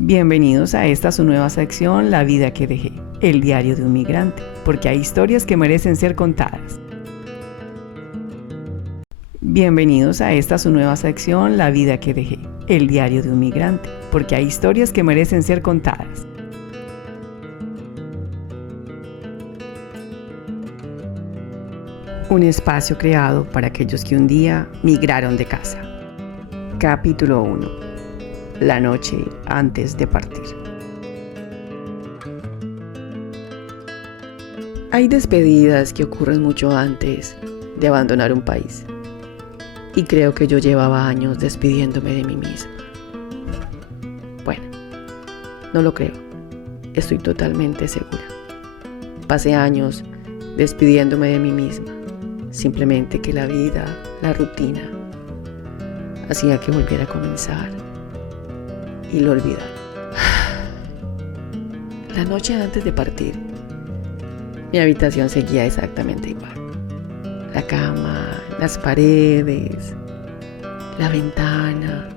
Bienvenidos a esta su nueva sección, La vida que dejé, el diario de un migrante, porque hay historias que merecen ser contadas. Bienvenidos a esta su nueva sección, La vida que dejé, el diario de un migrante, porque hay historias que merecen ser contadas. Un espacio creado para aquellos que un día migraron de casa. Capítulo 1. La noche antes de partir. Hay despedidas que ocurren mucho antes de abandonar un país. Y creo que yo llevaba años despidiéndome de mí misma. Bueno, no lo creo. Estoy totalmente segura. Pasé años despidiéndome de mí misma. Simplemente que la vida, la rutina, hacía que volviera a comenzar. Y lo olvidé. La noche antes de partir, mi habitación seguía exactamente igual. La cama, las paredes, la ventana,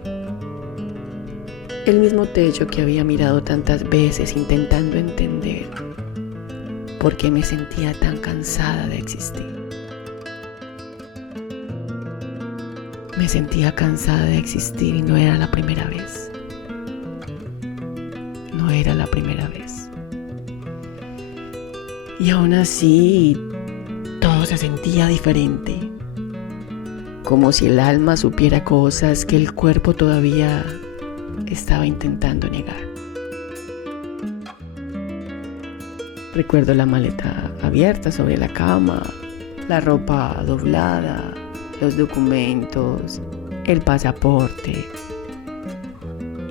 el mismo techo que había mirado tantas veces intentando entender por qué me sentía tan cansada de existir. Me sentía cansada de existir y no era la primera vez. No era la primera vez. Y aún así, todo se sentía diferente. Como si el alma supiera cosas que el cuerpo todavía estaba intentando negar. Recuerdo la maleta abierta sobre la cama, la ropa doblada, los documentos, el pasaporte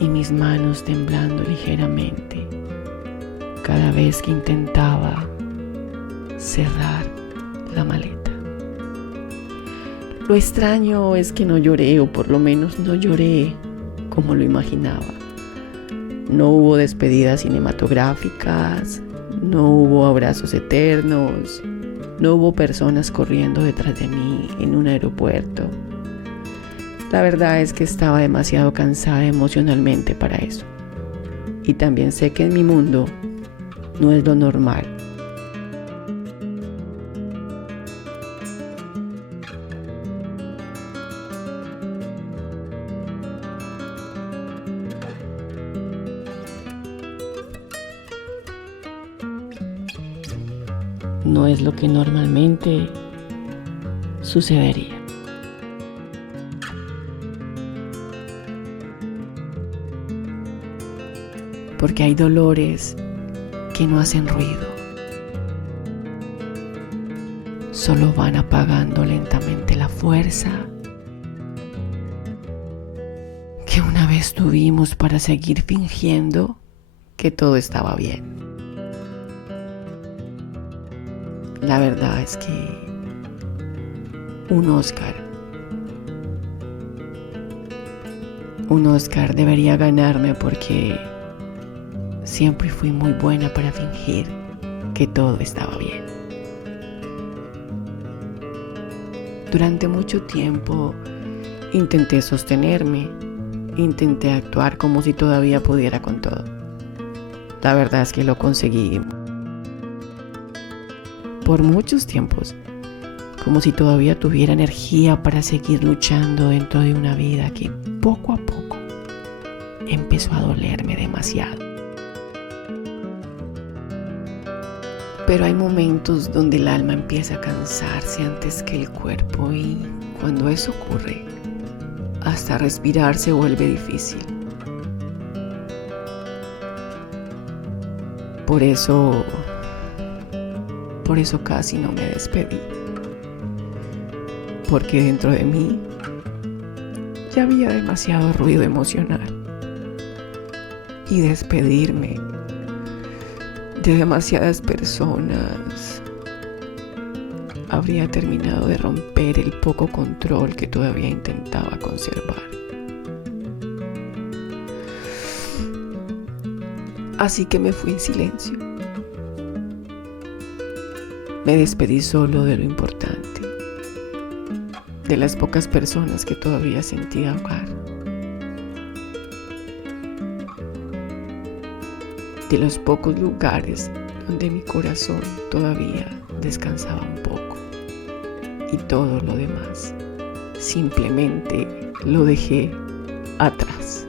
y mis manos temblando ligeramente cada vez que intentaba cerrar la maleta. Lo extraño es que no lloré, o por lo menos no lloré como lo imaginaba. No hubo despedidas cinematográficas, no hubo abrazos eternos, no hubo personas corriendo detrás de mí en un aeropuerto. La verdad es que estaba demasiado cansada emocionalmente para eso. Y también sé que en mi mundo no es lo normal. No es lo que normalmente sucedería. Porque hay dolores que no hacen ruido. Solo van apagando lentamente la fuerza que una vez tuvimos para seguir fingiendo que todo estaba bien. La verdad es que un Oscar debería ganarme porque siempre fui muy buena para fingir que todo estaba bien. Durante mucho tiempo intenté sostenerme, intenté actuar como si todavía pudiera con todo. La verdad es que lo conseguí por muchos tiempos, como si todavía tuviera energía para seguir luchando dentro de una vida que poco a poco empezó a dolerme demasiado. Pero hay momentos donde el alma empieza a cansarse antes que el cuerpo, y cuando eso ocurre, hasta respirar se vuelve difícil. Por eso casi no me despedí. Porque dentro de mí ya había demasiado ruido emocional. Y despedirme de demasiadas personas habría terminado de romper el poco control que todavía intentaba conservar. Así que me fui en silencio. Me despedí solo de lo importante, de las pocas personas que todavía sentía ahogar. de los pocos lugares donde mi corazón todavía descansaba un poco. Y todo lo demás simplemente lo dejé atrás.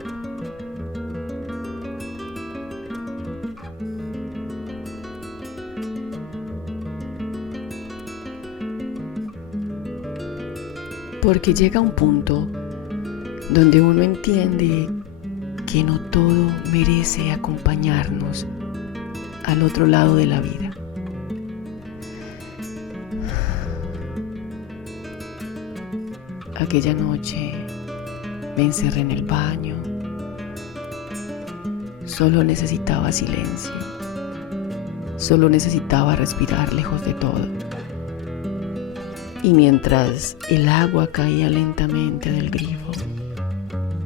Porque llega un punto donde uno entiende que no todo merece acompañarnos al otro lado de la vida. Aquella noche me encerré en el baño. Solo necesitaba silencio. Solo necesitaba respirar lejos de todo. Y mientras el agua caía lentamente del grifo,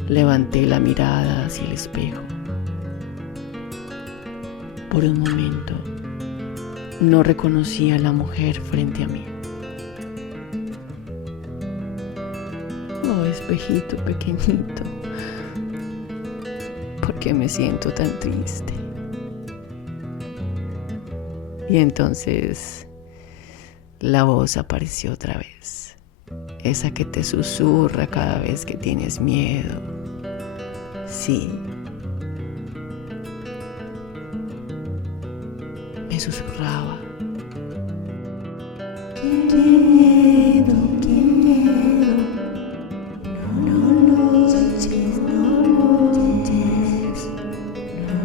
levanté la mirada hacia el espejo. Por un momento, no reconocí a la mujer frente a mí. Oh, espejito pequeñito, ¿por qué me siento tan triste? Y entonces la voz apareció otra vez, esa que te susurra cada vez que tienes miedo. Sí, me susurraba. ¡Qué miedo, qué miedo! No lo eches, no lo eches,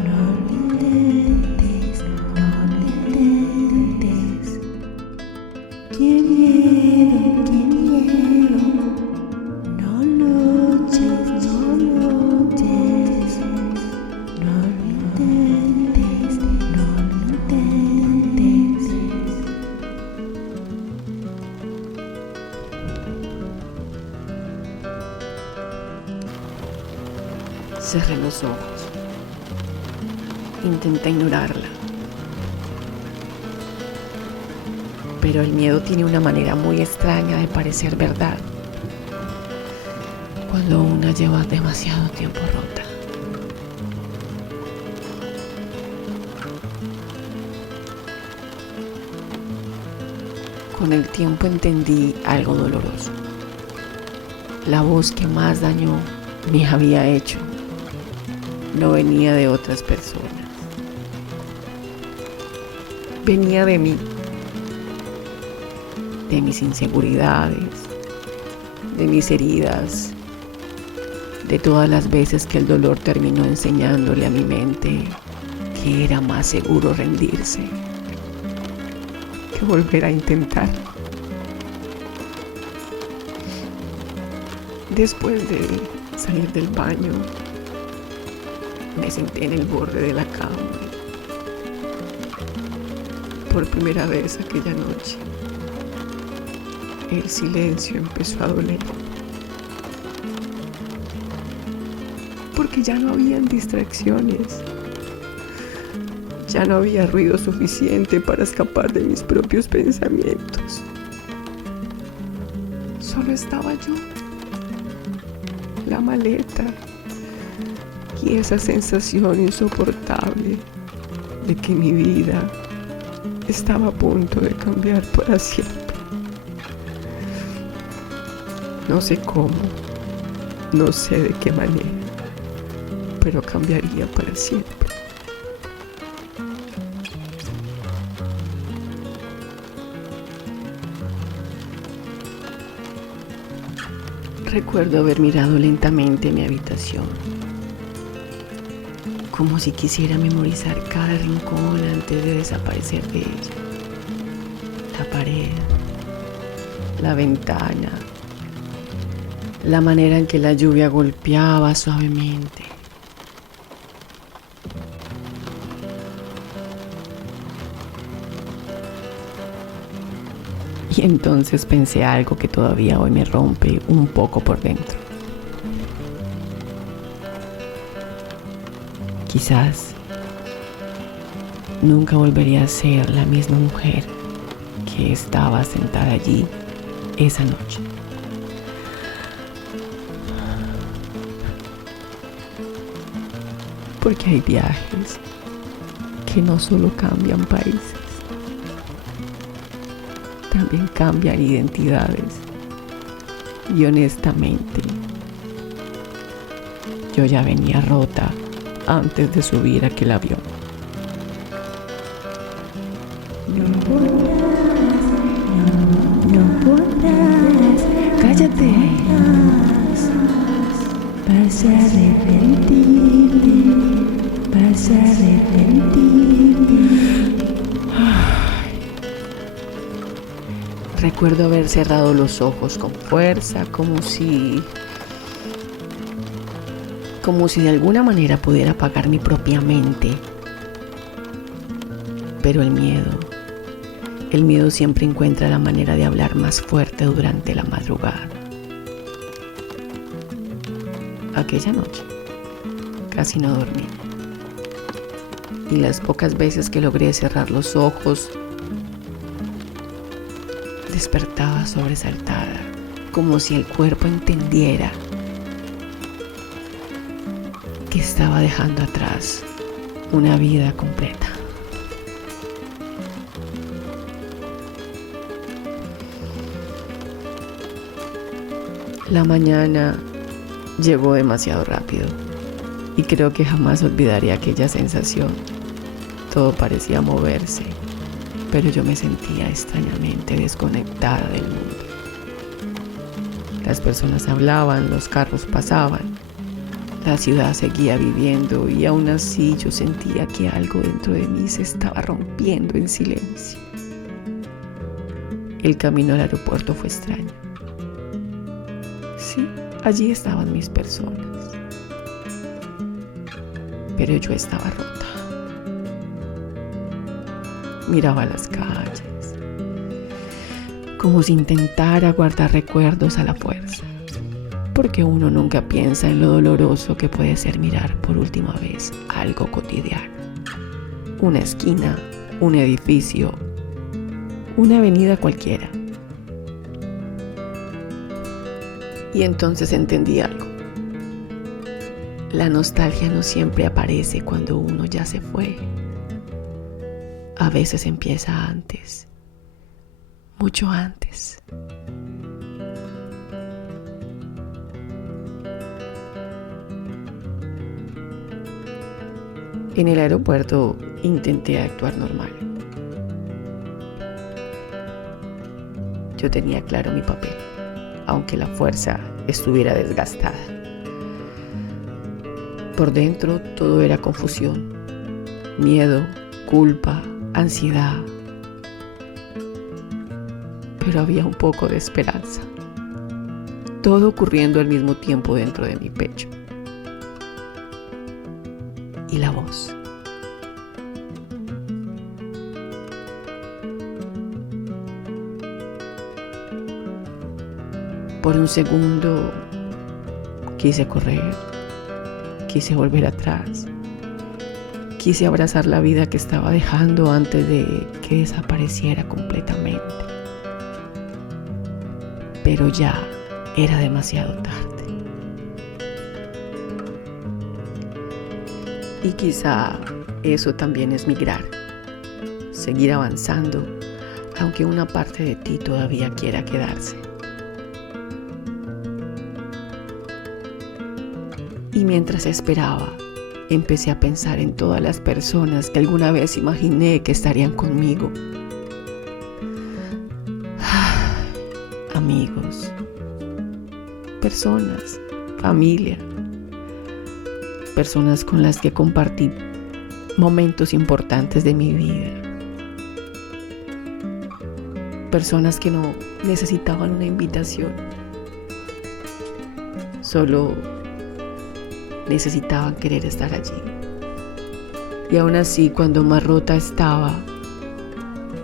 no lo intentes, no lo intentes. ¡Qué miedo, qué miedo! No lo eches, no lo eches, no lo intentes, no lo intentes. Cerré los ojos. Intenté ignorarla. Pero el miedo tiene una manera muy extraña de parecer verdad cuando una lleva demasiado tiempo rota. Con el tiempo entendí algo doloroso. La voz que más daño me había hecho no venía de otras personas. Venía de mí, de mis inseguridades, de mis heridas, de todas las veces que el dolor terminó enseñándole a mi mente que era más seguro rendirse que volver a intentar. Después de salir del baño, me senté en el borde de la cama. Por primera vez aquella noche, el silencio empezó a doler. Porque ya no habían distracciones. Ya no había ruido suficiente para escapar de mis propios pensamientos. Solo estaba yo, la maleta y esa sensación insoportable de que mi vida estaba a punto de cambiar para siempre. No sé cómo, no sé de qué manera, pero cambiaría para siempre. Recuerdo haber mirado lentamente mi habitación, como si quisiera memorizar cada rincón antes de desaparecer de ella. La pared, la ventana, la manera en que la lluvia golpeaba suavemente. Y entonces pensé algo que todavía hoy me rompe un poco por dentro. Quizás nunca volvería a ser la misma mujer que estaba sentada allí esa noche. Porque hay viajes que no solo cambian países, también cambian identidades. Y honestamente, yo ya venía rota antes de subir a aquel avión. No podrás, cállate. Vas a arrepentirte, vas a arrepentirte. Recuerdo haber cerrado los ojos con fuerza, como si de alguna manera pudiera apagar mi propia mente. Pero el miedo siempre encuentra la manera de hablar más fuerte durante la madrugada. Aquella noche casi no dormí. Y las pocas veces que logré cerrar los ojos, despertaba sobresaltada, como si el cuerpo entendiera que estaba dejando atrás una vida completa. La mañana llegó demasiado rápido y creo que jamás olvidaré aquella sensación. Todo parecía moverse, pero yo me sentía extrañamente desconectada del mundo. Las personas hablaban, los carros pasaban, la ciudad seguía viviendo y aún así yo sentía que algo dentro de mí se estaba rompiendo en silencio. El camino al aeropuerto fue extraño. Sí, allí estaban mis personas, pero yo estaba rota. Miraba las calles, como si intentara guardar recuerdos a la fuerza, porque uno nunca piensa en lo doloroso que puede ser mirar por última vez algo cotidiano. Una esquina, un edificio, una avenida cualquiera. Y entonces entendí algo. La nostalgia no siempre aparece cuando uno ya se fue. A veces empieza antes, mucho antes. En el aeropuerto intenté actuar normal. Yo tenía claro mi papel, aunque la fuerza estuviera desgastada. Por dentro todo era confusión, miedo, culpa, ansiedad. Pero había un poco de esperanza. Todo ocurriendo al mismo tiempo dentro de mi pecho. Y la voz. Por un segundo quise correr, quise volver atrás, quise abrazar la vida que estaba dejando antes de que desapareciera completamente. Pero ya era demasiado tarde. Y quizá eso también es migrar, seguir avanzando, aunque una parte de ti todavía quiera quedarse. Y mientras esperaba, empecé a pensar en todas las personas que alguna vez imaginé que estarían conmigo. Amigos, personas, familia, personas con las que compartí momentos importantes de mi vida. Personas que no necesitaban una invitación, solo necesitaban querer estar allí. Y aún así, cuando más rota estaba,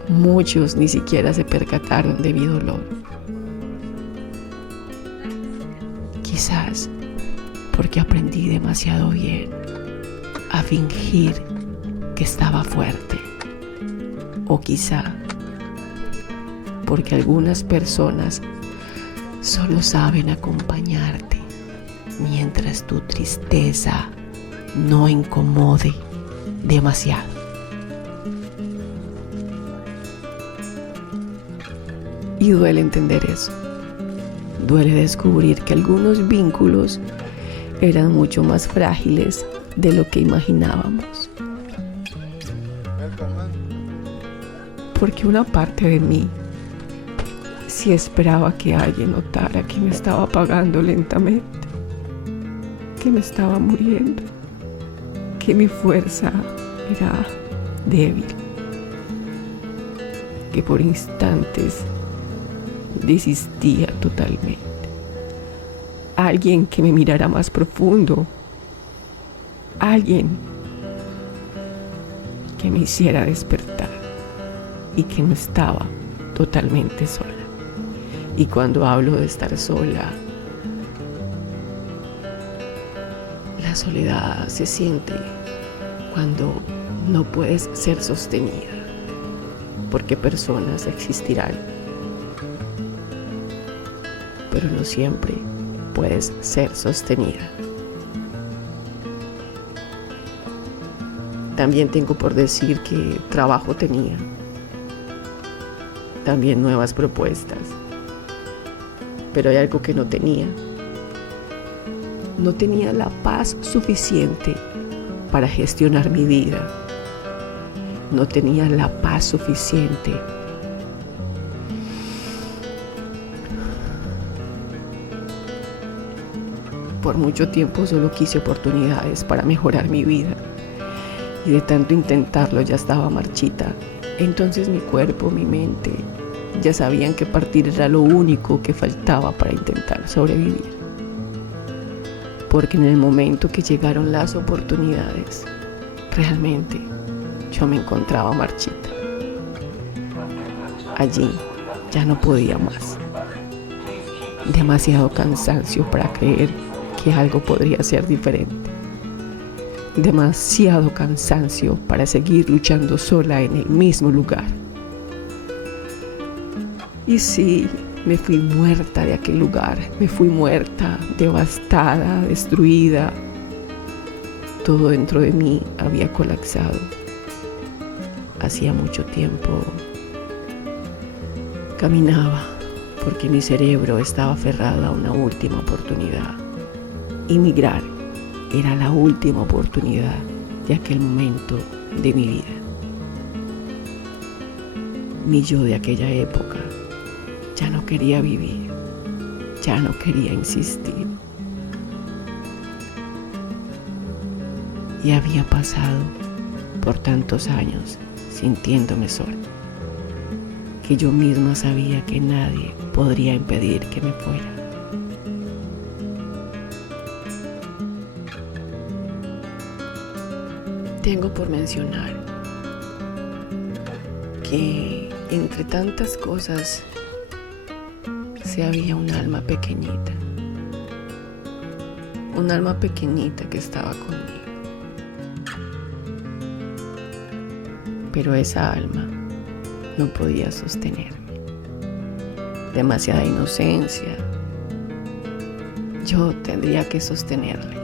muchos ni siquiera se percataron de mi dolor. Quizás porque aprendí demasiado bien a fingir que estaba fuerte. O quizá porque algunas personas solo saben acompañarte mientras tu tristeza no incomode demasiado. Y duele entender eso. Duele descubrir que algunos vínculos eran mucho más frágiles de lo que imaginábamos. Porque una parte de mí sí esperaba que alguien notara que me estaba apagando lentamente, que me estaba muriendo, que mi fuerza era débil, que por instantes desistía totalmente. Alguien que me mirara más profundo, alguien que me hiciera despertar y que no estaba totalmente sola. Y cuando hablo de estar sola, la soledad se siente cuando no puedes ser sostenida, porque personas existirán, pero no siempre puedes ser sostenida. También tengo por decir que trabajo tenía, también nuevas propuestas, pero hay algo que no tenía. No tenía la paz suficiente para gestionar mi vida. No tenía la paz suficiente por mucho tiempo solo quise oportunidades para mejorar mi vida y de tanto intentarlo ya estaba marchita. Entonces mi cuerpo, mi mente ya sabían que partir era lo único que faltaba para intentar sobrevivir. Porque en el momento que llegaron las oportunidades, realmente yo me encontraba marchita. Allí ya no podía más. Demasiado cansancio para creer que algo podría ser diferente. Demasiado cansancio para seguir luchando sola en el mismo lugar. Y sí, me fui muerta de aquel lugar, me fui muerta, devastada, destruida. Todo dentro de mí había colapsado. Hacía mucho tiempo caminaba porque mi cerebro estaba aferrado a una última oportunidad. Emigrar era la última oportunidad de aquel momento de mi vida. Mi yo de aquella época ya no quería vivir, ya no quería insistir. Y había pasado por tantos años sintiéndome sola, que yo misma sabía que nadie podría impedir que me fuera. Tengo por mencionar que entre tantas cosas había un alma pequeñita que estaba conmigo, pero esa alma no podía sostenerme. Demasiada inocencia, yo tendría que sostenerle.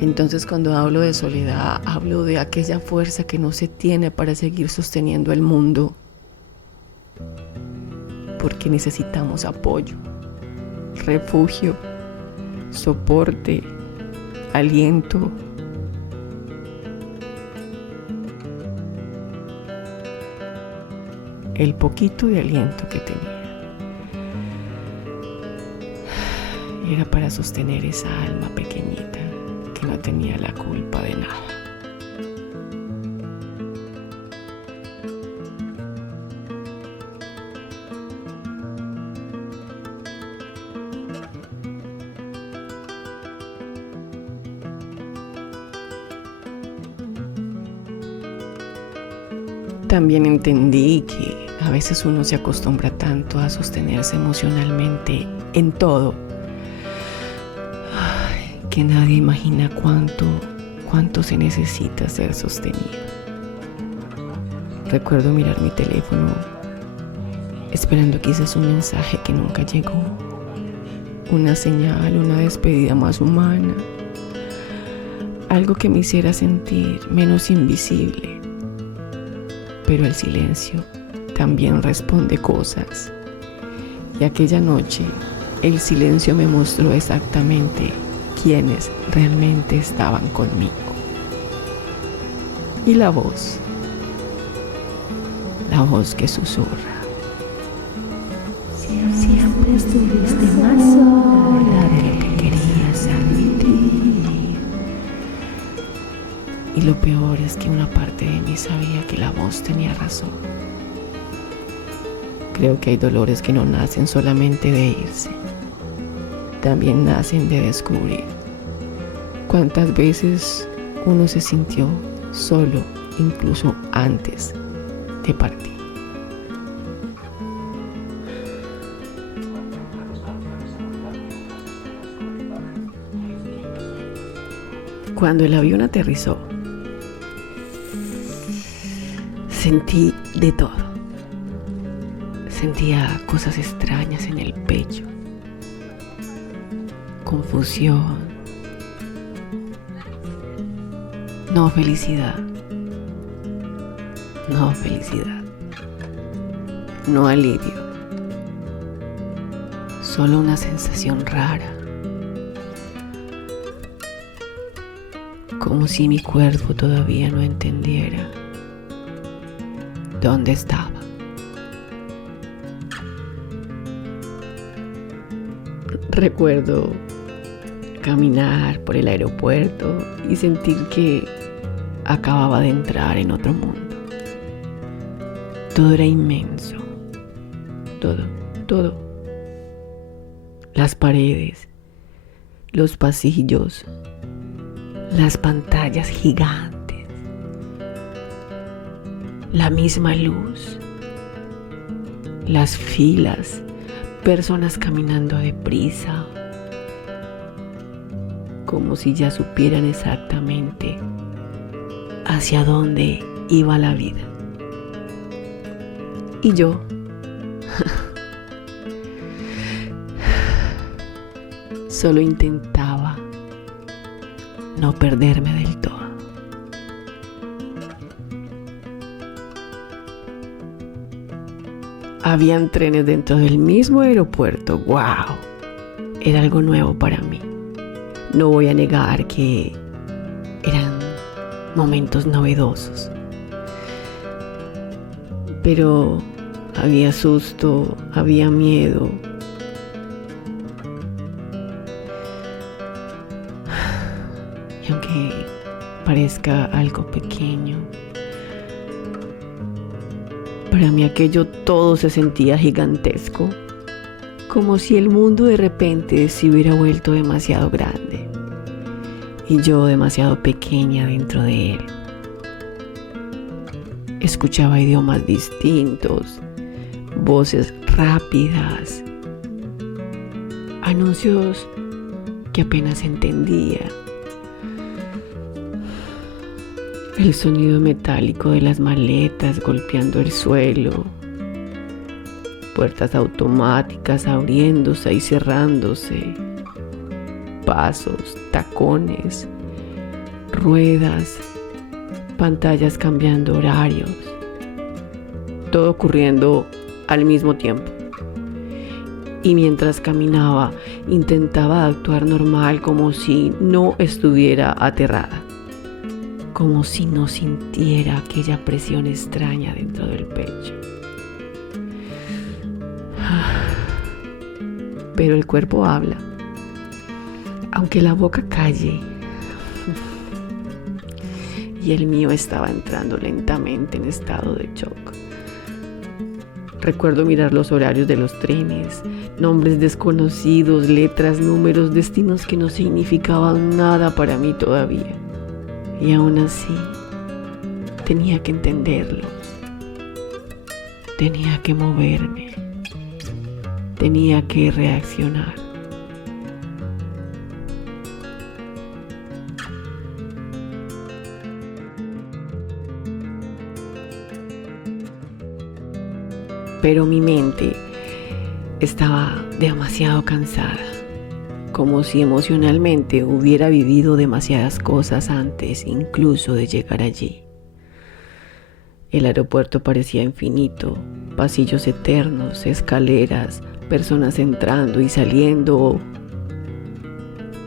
Entonces cuando hablo de soledad, hablo de aquella fuerza que no se tiene para seguir sosteniendo el mundo, porque necesitamos apoyo, refugio, soporte, aliento. El poquito de aliento que tenía era para sostener esa alma pequeñita que no tenía la culpa de nada. También entendí que a veces uno se acostumbra tanto a sostenerse emocionalmente en todo, que nadie imagina cuánto se necesita ser sostenido. Recuerdo mirar mi teléfono esperando quizás un mensaje que nunca llegó, una señal, una despedida más humana, algo que me hiciera sentir menos invisible. Pero el silencio también responde cosas. Y aquella noche, el silencio me mostró exactamente quiénes realmente estaban conmigo. Y la voz que susurra. Siempre estuviste más sola de lo que querías admitir. Y lo peor es que una parte de mí sabía que la voz tenía razón. Creo que hay dolores que no nacen solamente de irse, también nacen de descubrir. ¿Cuántas veces uno se sintió solo incluso antes de partir? Cuando el avión aterrizó, sentí de todo. Sentía cosas extrañas en el pecho, confusión, no felicidad, no alivio, solo una sensación rara, como si mi cuerpo todavía no entendiera dónde estaba. Recuerdo caminar por el aeropuerto y sentir que acababa de entrar en otro mundo. Todo era inmenso. Todo. Las paredes, los pasillos, las pantallas gigantes, la misma luz, las filas, personas caminando deprisa, como si ya supieran exactamente hacia dónde iba la vida. Y yo, solo intentaba no perderme del todo. Habían trenes dentro del mismo aeropuerto. ¡Wow! Era algo nuevo para mí. No voy a negar que eran momentos novedosos. Pero había susto, había miedo. Y aunque parezca algo pequeño, para mí aquello todo se sentía gigantesco, como si el mundo de repente se hubiera vuelto demasiado grande y yo demasiado pequeña dentro de él. Escuchaba idiomas distintos, voces rápidas, anuncios que apenas entendía, el sonido metálico de las maletas golpeando el suelo, puertas automáticas abriéndose y cerrándose, pasos, tacones, ruedas, pantallas cambiando horarios, todo ocurriendo al mismo tiempo. Y mientras caminaba, intentaba actuar normal, como si no estuviera aterrada, como si no sintiera aquella presión extraña dentro del pecho. Pero el cuerpo habla, aunque la boca calle. Y el mío estaba entrando lentamente en estado de shock. Recuerdo mirar los horarios de los trenes, nombres desconocidos, letras, números, destinos que no significaban nada para mí todavía. Y aún así, tenía que entenderlo. Tenía que moverme. Tenía que reaccionar. Pero mi mente estaba demasiado cansada, como si emocionalmente hubiera vivido demasiadas cosas antes incluso de llegar allí. El aeropuerto parecía infinito, pasillos eternos, escaleras, personas entrando y saliendo.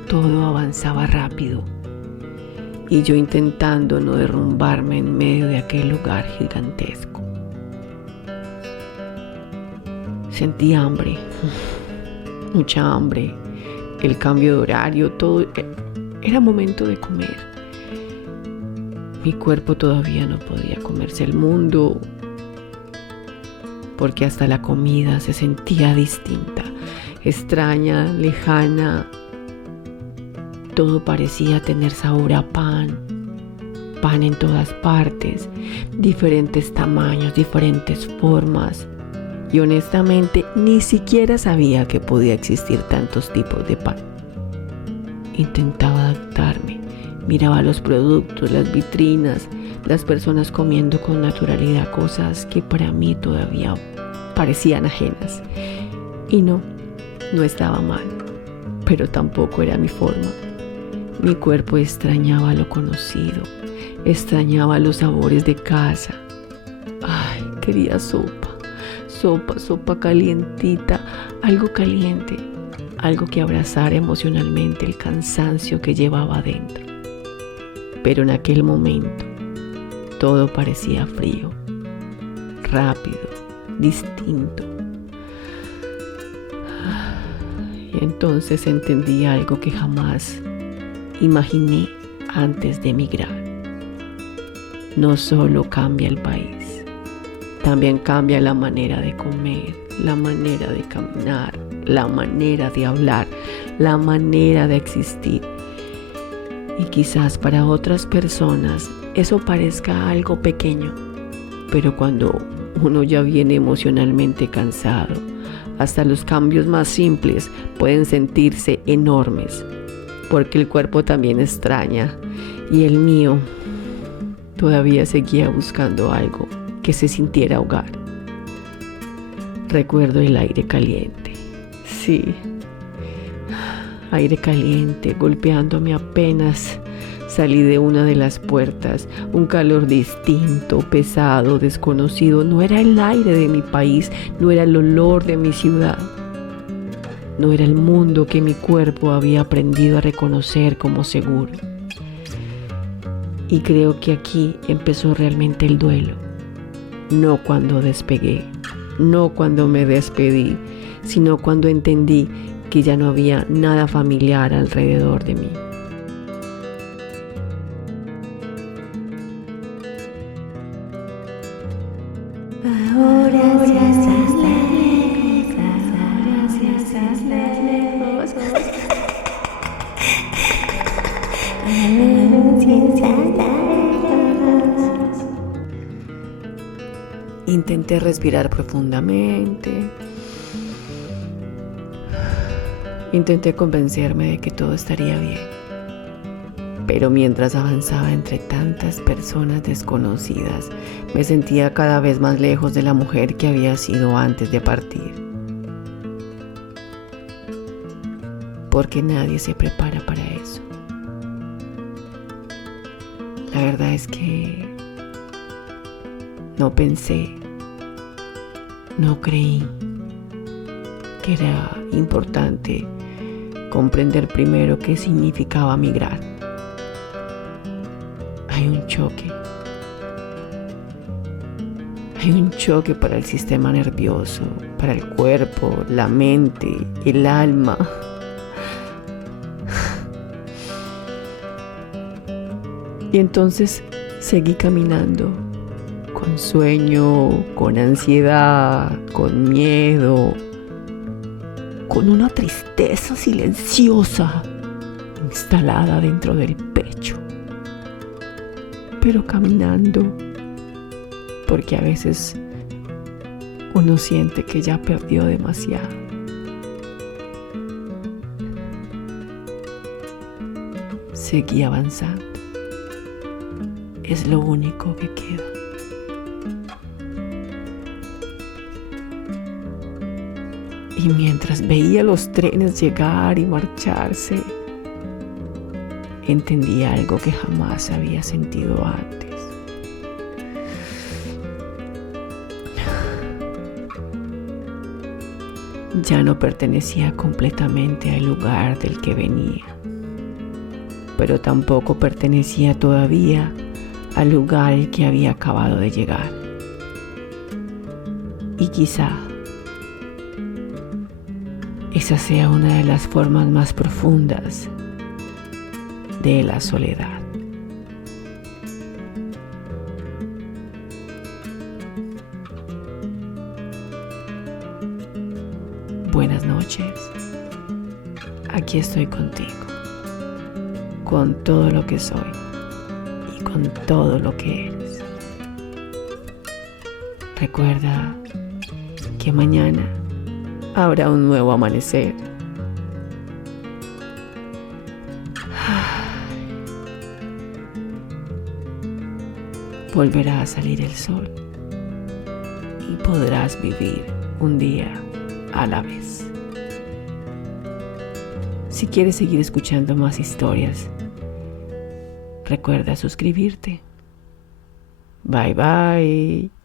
Todo avanzaba rápido y yo intentando no derrumbarme en medio de aquel lugar gigantesco. Sentí hambre, mucha hambre, el cambio de horario, todo. Era momento de comer. Mi cuerpo todavía no podía comerse el mundo, porque hasta la comida se sentía distinta, extraña, lejana. Todo parecía tener sabor a pan en todas partes, diferentes tamaños, diferentes formas. Y honestamente ni siquiera sabía que podía existir tantos tipos de pan. Intentaba adaptarme, miraba los productos, las vitrinas, las personas comiendo con naturalidad cosas que para mí todavía parecían ajenas. Y no estaba mal, pero tampoco era mi forma. Mi cuerpo extrañaba lo conocido, extrañaba los sabores de casa. Ay, quería sopa calientita, algo caliente, algo que abrazara emocionalmente el cansancio que llevaba adentro. Pero en aquel momento todo parecía frío, rápido, distinto. Y entonces entendí algo que jamás imaginé antes de emigrar. No solo cambia el país, también cambia la manera de comer, la manera de caminar, la manera de hablar, la manera de existir. Y quizás para otras personas eso parezca algo pequeño, pero cuando uno ya viene emocionalmente cansado, hasta los cambios más simples pueden sentirse enormes, porque el cuerpo también extraña, y el mío todavía seguía buscando algo que se sintiera hogar. Recuerdo el aire caliente, sí, aire caliente golpeándome apenas salí de una de las puertas, un calor distinto, pesado, desconocido. No era el aire de mi país, no era el olor de mi ciudad. No era el mundo que mi cuerpo había aprendido a reconocer como seguro. Y creo que aquí empezó realmente el duelo. No cuando despegué, no cuando me despedí, sino cuando entendí que ya no había nada familiar alrededor de mí. Ahora sí estás lejos, ahora sí estás lejos. Ahora sí estás lejos. Intenté respirar profundamente. Intenté convencerme de que todo estaría bien. Pero mientras avanzaba entre tantas personas desconocidas, me sentía cada vez más lejos de la mujer que había sido antes de partir. Porque nadie se prepara para eso. La verdad es que no pensé, no creí que era importante comprender primero qué significaba migrar. Hay un choque. Hay un choque para el sistema nervioso, para el cuerpo, la mente, el alma. Y entonces seguí caminando, con sueño, con ansiedad, con miedo, con una tristeza silenciosa instalada dentro del pecho. Pero caminando, porque a veces uno siente que ya perdió demasiado. Seguí avanzando. Es lo único que queda. Y mientras veía los trenes llegar y marcharse, entendí algo que jamás había sentido antes. Ya no pertenecía completamente al lugar del que venía, pero tampoco pertenecía todavía al lugar al que había acabado de llegar. Y quizá esa sea una de las formas más profundas de la soledad. Buenas noches. Aquí estoy contigo, con todo lo que soy y con todo lo que eres. Recuerda que mañana habrá un nuevo amanecer. Volverá a salir el sol y podrás vivir un día a la vez. Si quieres seguir escuchando más historias, recuerda suscribirte. Bye bye.